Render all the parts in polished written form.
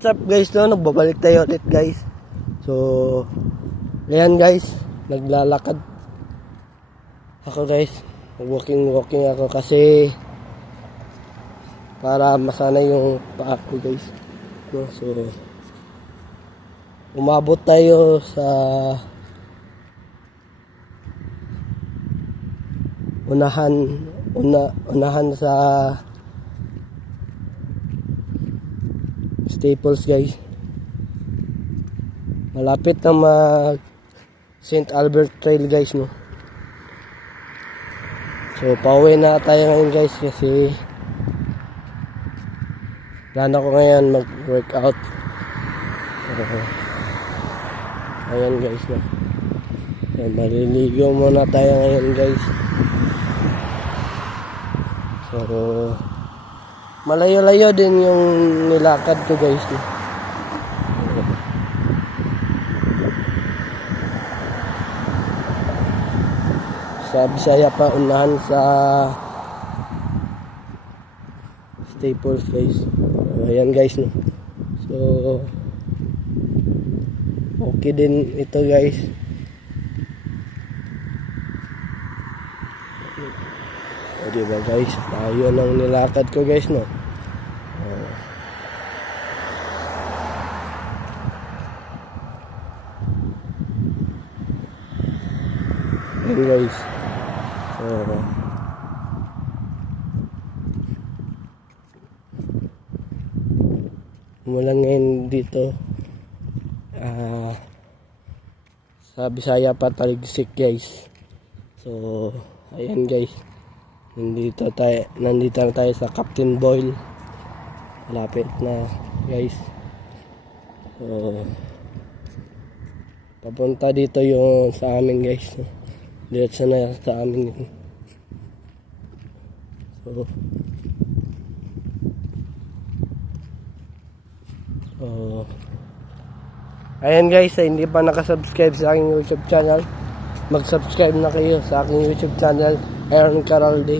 What's up guys, no? Nagbabalik tayo ulit guys. So, ayan guys, naglalakad ako guys. Walking ako kasi para masanay yung paa ko guys, no? So, umabot tayo sa unahan sa Staples guys. Malapit na mag St. Albert Trail guys, no. So pauwi na tayo ngayon guys kasi plano ko ngayon mag workout. Ayan guys, no. So, maliligo muna tayo ngayon guys. So malayo-layo din yung nilakad ko guys, no? Sa Bisaya pa, unahan sa Staples guys. So, ayan guys, no? So okay din ito guys. O diba guys, tayo nang nilakad ko guys, no. Ayan guys. So mula ngayon dito sa Bisaya pa, Taligsik guys. So ayan guys, nandito na tayo sa Captain Boyle. Malapit na guys. So papunta dito yung sa amin guys. Diretso na sa amin. So ayan guys, hindi pa nakasubscribe sa aking YouTube channel, mag-subscribe na kayo sa aking YouTube channel, Aaron Caralde.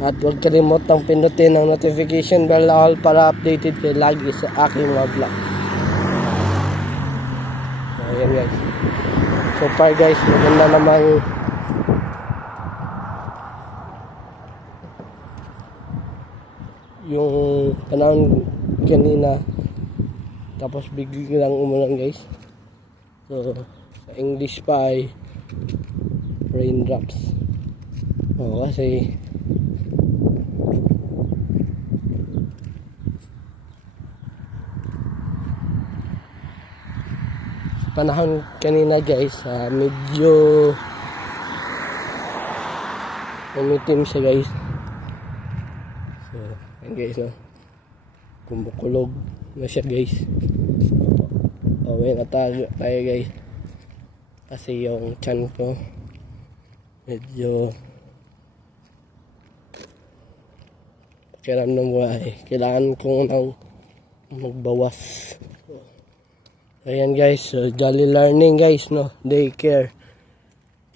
At huwag kalimutang pindutin ang notification bell all para updated kayo lagi sa aking mga vlog. So ayan guys, so far guys, maganda namang yung panahon kanina, tapos biglang umulan guys. So sa English pa ay raindrops. Kasi panahon kanina guys, medyo umitim siya guys. So ayan guys, no, kumukulog na siya guys. Pauwi na tayo guys kasi yung tiyan ko medyo pakiramdam mo ay kailangan kong nang magbawas. Ayan guys, so Jolly Learning guys, no, daycare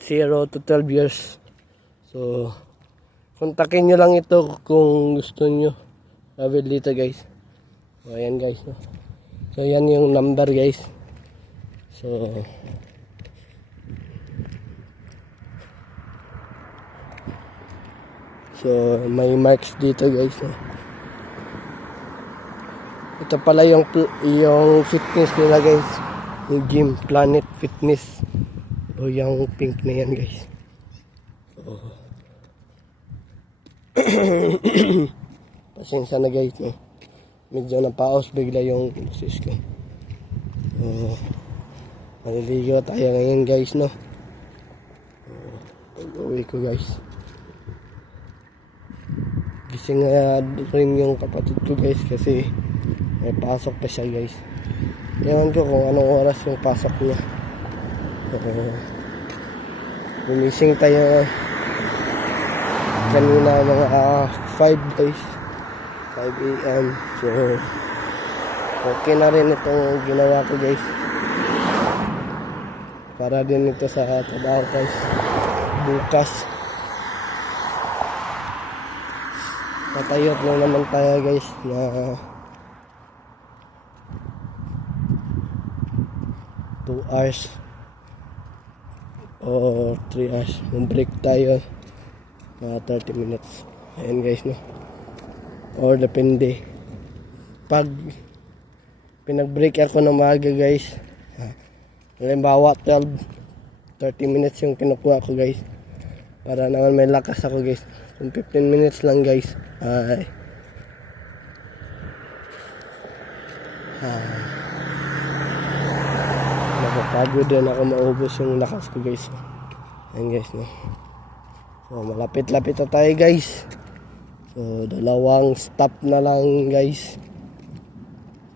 0 to 12 years. So kontakin nyo lang ito kung gusto nyo travel dito guys. So ayan guys, no. So yan yung number guys. So may marks dito guys, no. Ito pala yung fitness nila guys, yung gym, Planet Fitness. O yung pink na yan guys. So pasensya na guys, no, medyo napaos bigla yung boses ko. Maliligo tayo ngayon guys, no. Pag-uwi ko guys, gising na rin yung kapatid ko guys kasi may pasok pa siya guys. Ewan ko kung anong oras yung pasok niya. Gumising tayo kanina mga 5 guys, 5 AM. So okay na rin itong ginawa ko guys, para din ito sa trabaho guys bukas. Patayot na naman tayo guys na 2 hours o 3 hours. Mag-break tayo mga 30 minutes. Ayan guys, no? Or depende. Pag pinag-break ako ng maaga guys, halimbawa 30 minutes yung kinukuha ko guys, para naman may lakas ako guys. Kung 15 minutes lang guys, ay napapagod din ako, maubos yung lakas ko guys. Ayan guys, no? So malapit-lapit na tayo guys. So dalawang stop na lang guys.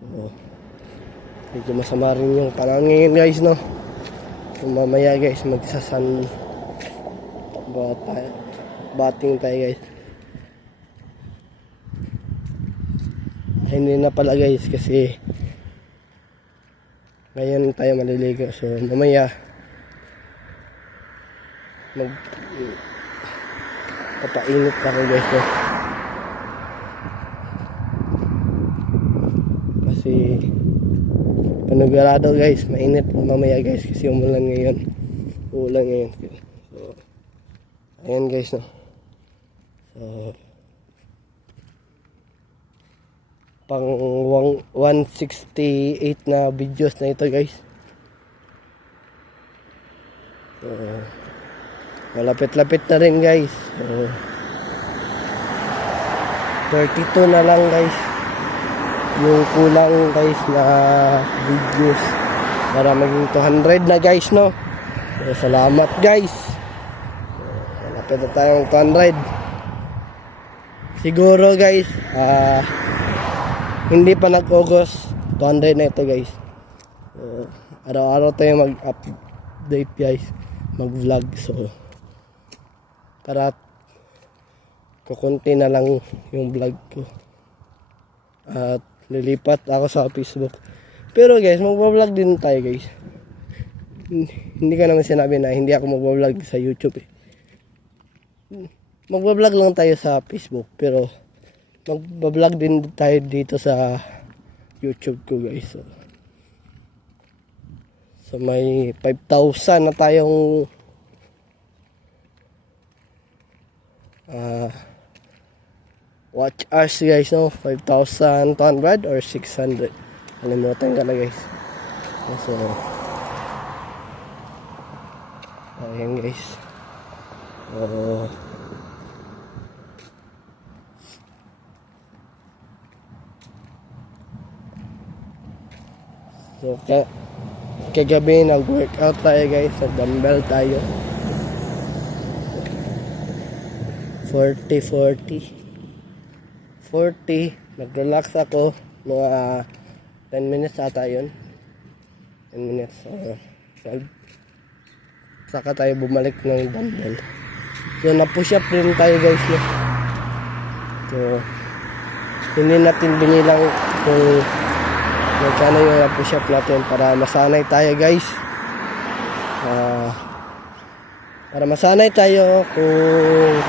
So medyo masama rin yung panahon ngayon guys, no? So mamaya guys magsasan bating tayo guys. Ay, hindi na pala guys kasi ngayon tayo maliligo. So mamaya papainit pa ako guys, no? Kasi panigurado guys mainit mamaya guys kasi umulan ngayon. So ayan guys, no? So pang 168 na videos na ito guys. So malapit-lapit na rin guys. So 32 na lang guys yung kulang guys na videos para maging 200 na guys, no? So salamat guys. So, malapit na tayong 200 siguro guys. Hindi pa nag-August 200 na ito guys. So araw-araw tayo mag-update guys, mag-vlog. So para kukunti na lang yung vlog ko at lilipat ako sa Facebook. Pero guys, mag-vlog din tayo guys. Hindi ka naman sinabi na hindi ako mag-vlog sa YouTube eh. Mag-vlog lang tayo sa Facebook, pero mag-vlog din tayo dito sa YouTube ko guys. So may 5,000 na tayong watch hours guys, no? 5,200 or 600, kalimutan ka na guys. So ayan guys. So kagabi nag-workout tayo guys, nag-dumbbell tayo 40, nag-relax ako mga 10 minutes ata yun, 10 minutes, 12. Saka tayo bumalik ng dumbbell. So na-push up rin tayo guys, no? So hindi natin binilang kung magkano yung na-push up natin para masanay tayo guys. Para masanay tayo kung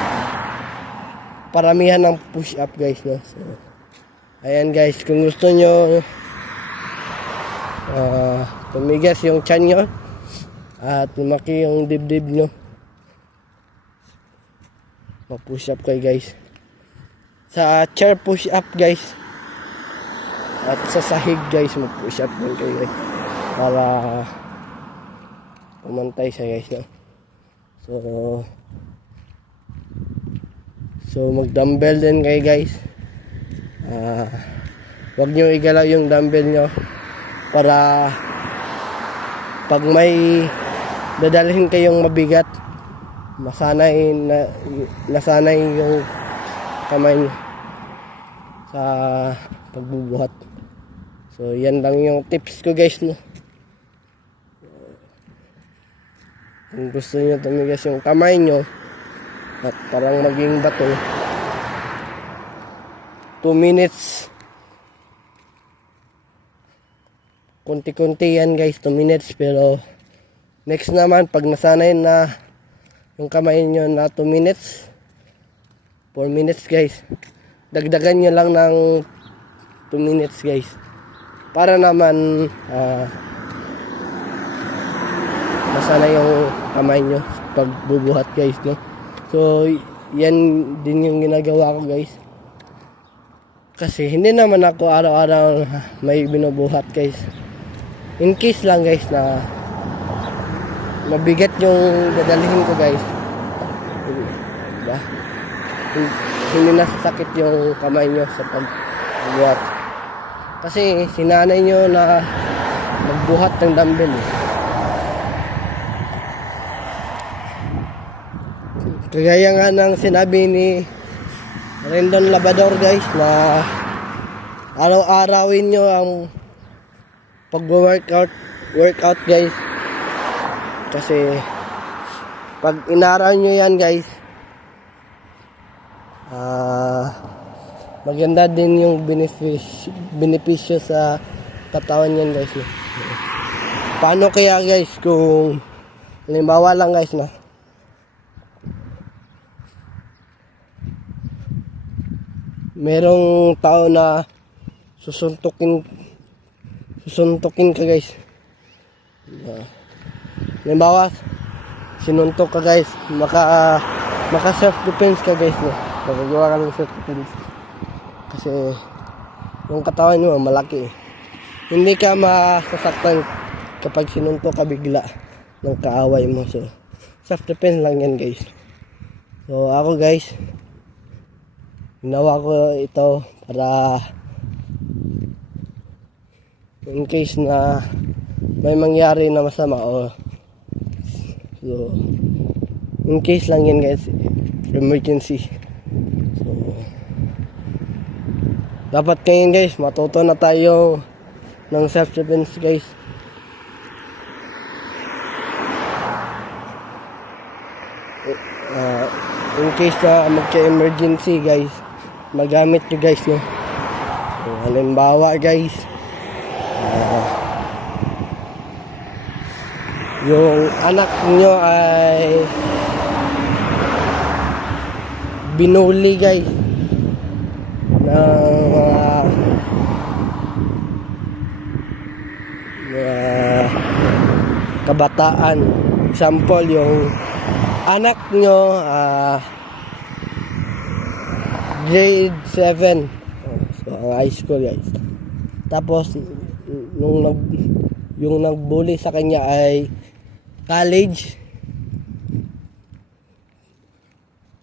paramihan ng push up guys, no? So ayan guys, kung gusto nyo tumigas yung tiyan nyo at lumaki yung dibdib nyo, mag-push up kayo guys. Sa chair push up guys, at sa sahig guys mag-push up din kayo guys, para pumantay siya guys, no? So mag-dumbbell din kayo guys. Huwag nyo igalaw yung dumbbell nyo para pag may dadalhin kayong mabigat, nasanay yung kamay nyo sa pagbubuhat. So yan lang yung tips ko guys, no? Kung gusto nyo tumigas yung kamay nyo at parang maging bato, 2 minutes, kunti-kunti yan guys, 2 minutes. Pero next naman pag nasanay na yung kamay nyo na 2 minutes, 4 minutes guys, dagdagan nyo lang ng 2 minutes guys, para naman masana yung kamay nyo pagbubuhat guys, no? So yan din yung ginagawa ko guys, kasi hindi naman ako araw-araw may binubuhat guys. In case lang guys na mabigat yung dadalhin ko guys, diba? Hindi nasasakit yung kamay nyo sa pagbuhat, kasi sinanay nyo na magbuhat ng dumbbell. Kagaya nga ng sinabi ni Rendon Labrador guys, na araw-arawin nyo ang pag-workout guys, kasi pag inaraw nyo yan guys, maganda din yung benepisyo sa katawan yan guys, no? Paano kaya guys kung halimbawa lang guys na merong tao na susuntukin ka guys, halimbawa sinuntok ka guys, maka self defense ka guys, no? Magagawa ka ng self defense kasi yung katawan mo malaki, hindi ka masasaktan kapag sinuntok ka bigla ng kaaway mo. So self defense lang yan guys. So ako guys, ginawa ko ito para in case na may mangyari na masama, o so in case lang yan guys, emergency. So dapat ngayon guys matuto na tayo ng self defense guys. In case na magka-emergency guys, magamit nyo guys, no? So, halimbawa guys, yung anak nyo ay binuli guys ng kabataan. Example, yung anak nyo grade 7, so high school guys, tapos yung nagbully sa kanya ay college,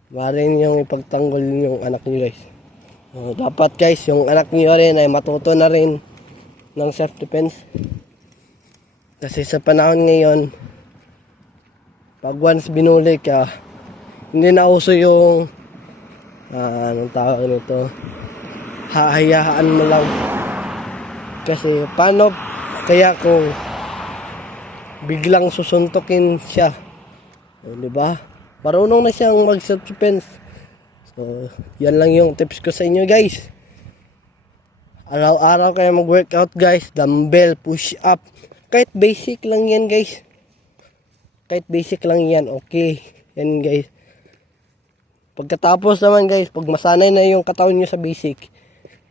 maaaring yung ipagtanggol yung anak nyo guys. So, dapat guys yung anak nyo rin ay matuto na rin ng self defense, kasi sa panahon ngayon pag once binuli ka, hindi na uso yung anong tawag nito, hahayaan mo lang. Kasi paano kaya kung biglang susuntukin siya, di ba? Marunong na siyang mag self defense. So yan lang yung tips ko sa inyo guys. Araw-araw kayo mag-workout guys, dumbbell, push up, kahit basic lang yan guys. Kahit basic lang yan, okay. Yan guys. Pagkatapos naman guys, pag masanay na yung katawan nyo sa basic,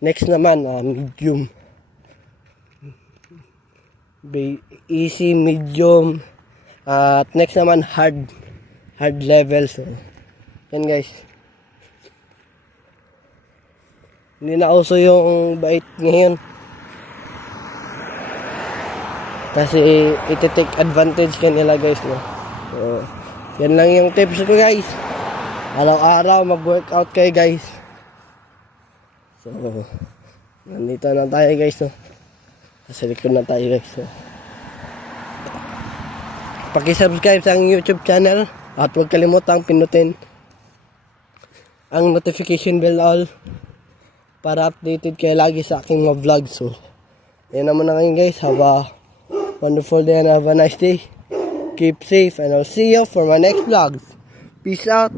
next naman, medium. Easy, medium. At next naman, hard level. So, yan guys. Hindi na uso yung bait ngayon, kasi iti-take advantage ka nila guys, no? So, yan lang yung tips ko guys. Araw-araw mag-workout kayo guys. So, nandito na tayo guys, no? Sa likod na tayo guys, no? Paki-subscribe sa aking YouTube channel at huwag kalimutang pinutin ang notification bell all para updated kayo lagi sa aking mga vlog. So, yan naman na kayo guys. Have a wonderful day and have a nice day. Keep safe and I'll see you for my next vlog. Peace out.